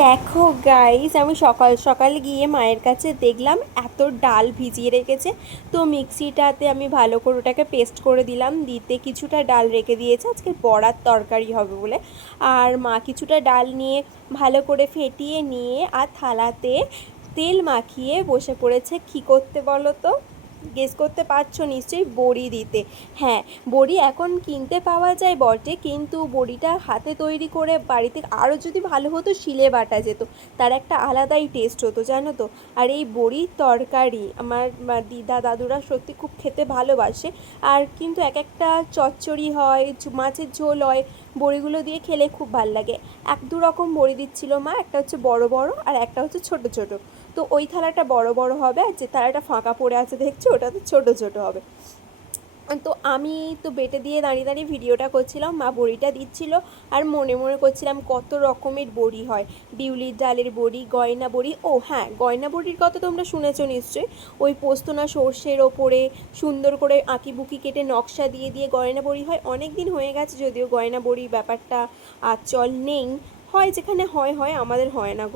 দেখো গাইস, আমি সকাল সকাল গিয়ে মায়ের কাছে দেখলাম এত ডাল ভিজিয়ে রেখেছে। তো মিক্সিটাতে আমি ভালো করে ওটাকে পেস্ট করে দিলাম, দিতে কিছুটা ডাল রেখে দিয়েছে আজকে বড়ার তরকারি হবে বলে। আর মা কিছুটা ডাল নিয়ে ভালো করে ফেটিয়ে নিয়ে আর থালাতে তেল মাখিয়ে বসে পড়েছে কী করতে বলো তো? গেস করতে পারছো নিশ্চয়ই, বড়ি দিতে। হ্যাঁ, বড়ি এখন কিনতে পাওয়া যায় বটে, কিন্তু বড়িটা হাতে তৈরি করে বাড়িতে আরও যদি ভালো হতো শিলে বাটা যেত, তার একটা আলাদাই টেস্ট হতো জানো তো। আর এই বড়ির তরকারি আমার দিদা দাদুরা সত্যি খুব খেতে ভালোবাসে। আর কিন্তু এক একটা চচ্চড়ি হয়, মাছের ঝোল হয়, বড়িগুলো দিয়ে খেলে খুব ভাল লাগে। এক দু রকম বড়ি দিচ্ছিল মা, একটা হচ্ছে বড় বড় আর একটা হচ্ছে ছোট ছোট। তো ওই থালাটা বড় বড় হবে, আর যে থালাটা ফাঁকা পড়ে আছে দেখছো ওটাতে ছোট ছোট হবে। তো আমি তো বেটে দিয়ে দাঁড়িয়ে দাঁড়িয়ে ভিডিওটা করছিলাম, মা বড়িটা দিচ্ছিল। আর মনে মনে করছিলাম কত রকমের বড়ি হয়, বিউলির ডালের বড়ি, গয়না বড়ি। ও হ্যাঁ, গয়না বড়ির কথা তোমরা শুনেছো নিশ্চয়ই। ওই পোস্ত না সর্ষের ওপরে সুন্দর করে আঁকি বুকি কেটে নকশা দিয়ে দিয়ে গয়না বড়ি হয়। অনেক দিন হয়ে গেছে যদিও গয়না বড়ির ব্যাপারটা আর চল নেই। হয় যেখানে হয় হয়, আমাদের হয় না গো।